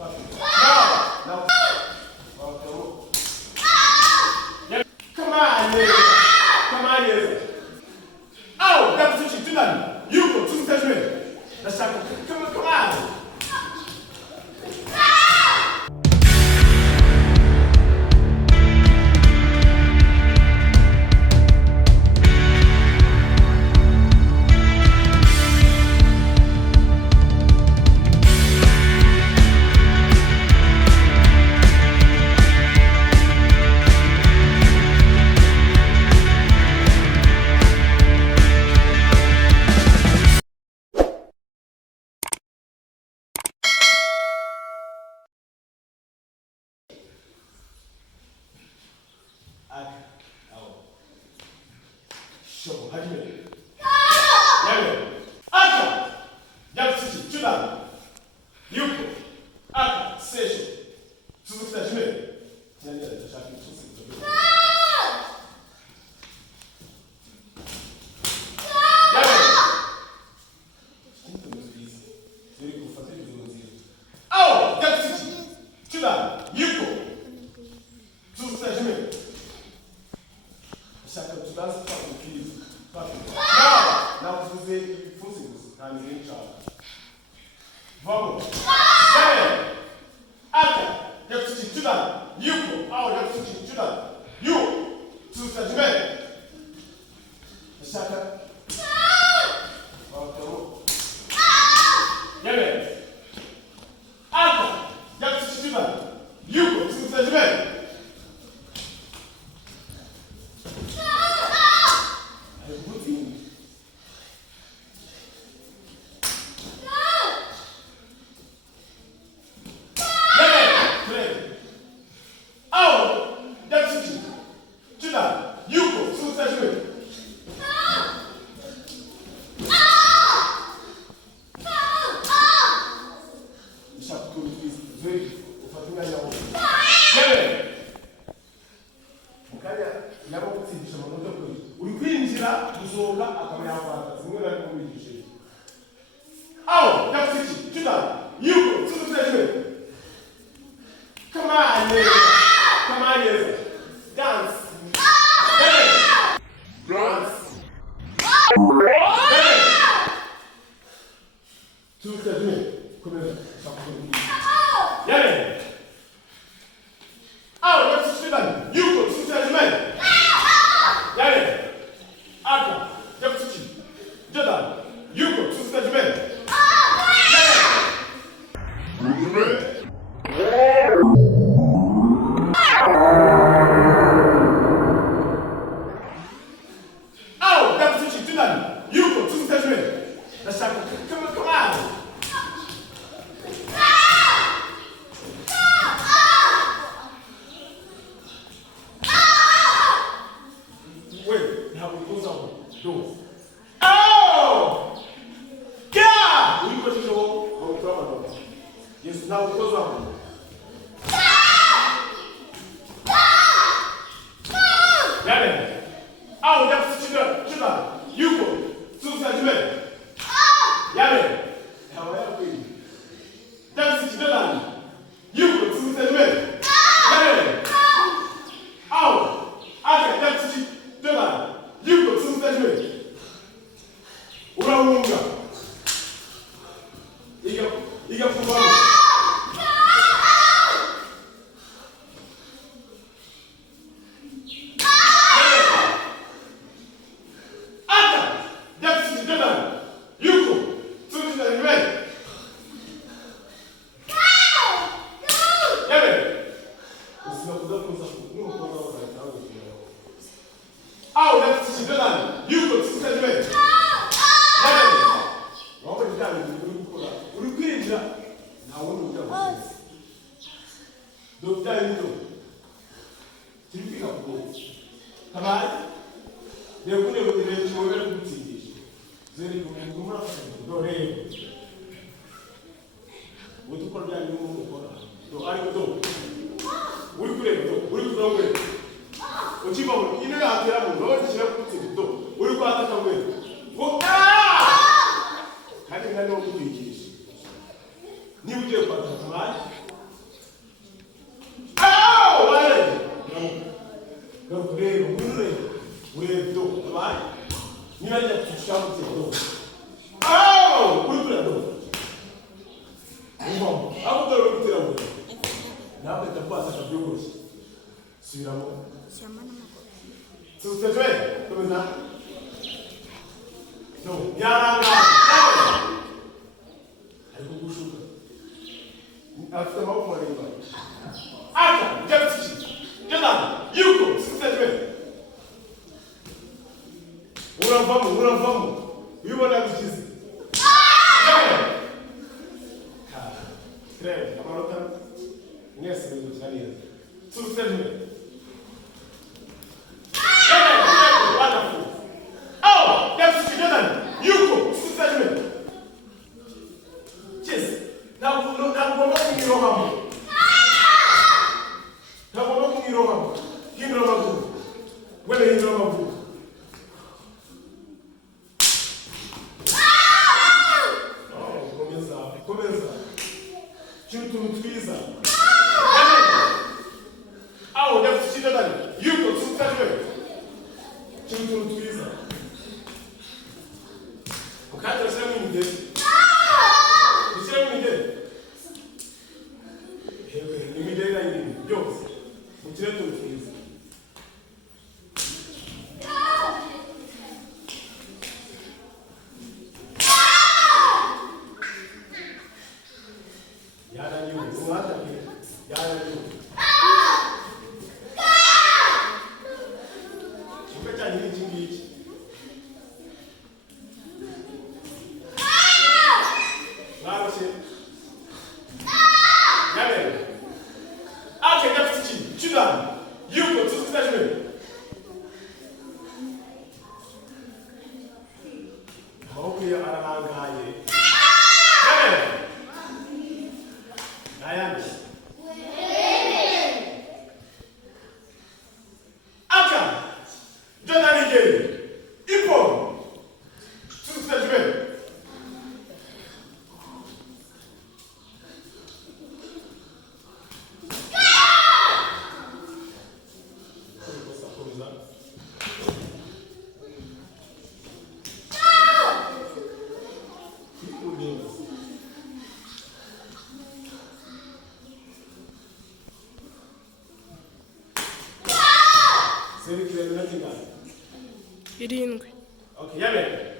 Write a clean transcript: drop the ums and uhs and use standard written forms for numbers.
Now. Come on, Lisa. Come on, Lisa. Oh, that's what you done. You go to the judgment. Let's come on. Show, how do you make? Yellow. Aka. Yapsi, Judan. Yuko. Aka, Session. Suzuki Tajime. Yellow, Shaki, Suzuki. Oh, Yapsi, Judan. Yuko. Suzuki Tajime. Chacun de nós faz o que não fazer funções, tá ninguém chama. Vamos. Vai. Ata. Eu te digo tudo. You. Ah, eu te digo tudo. You. Tu está de bem. Chacun. Vamos. Yeme. Ata. Eu te digo tudo. You. Tu está de bem. Niba ugiye kwataka abandi Aho dore gutera mu. Nawe ndakwasa kabyogoshe. Subiramo. Shyamba n'amaguru. Tutejwe. Komeza. No, yaranga. Ariko gushuka. Afite amaboko maremare. Aka, Bafite. Jonathan, yuko, tutejwe. Uravamo. Ubibona bikize. Treve, amanota mwese muzukira neza. Tutejwe. Wonderful. Oh, Bafite, Jonathan, yuko, tutejwe. Yes. Ntabwo kumwirohamo. Hindura amaguru. Weme hindura amaguru. Komeza. Cyutu twiza. Aho Bafite Jonathan, yuko tutejwe. Cyutu twiza. Ukatira sema ninde. Bishyira mu ngere. Imideli na nyine byose. Mukire twiza. Yaraniwe. Umwata pe. Yaraniwe. Kibuga cyane n'iki ngiki. Mwaroshe. Yabere. Ake Bafite. Chudan. Yuko tutejwe. Amaboko ye arahangaye. Yabere. Nayandi. Aka. Jonathan igere. Ipo. Tutejwe. Irindwi. Okay, Yeme.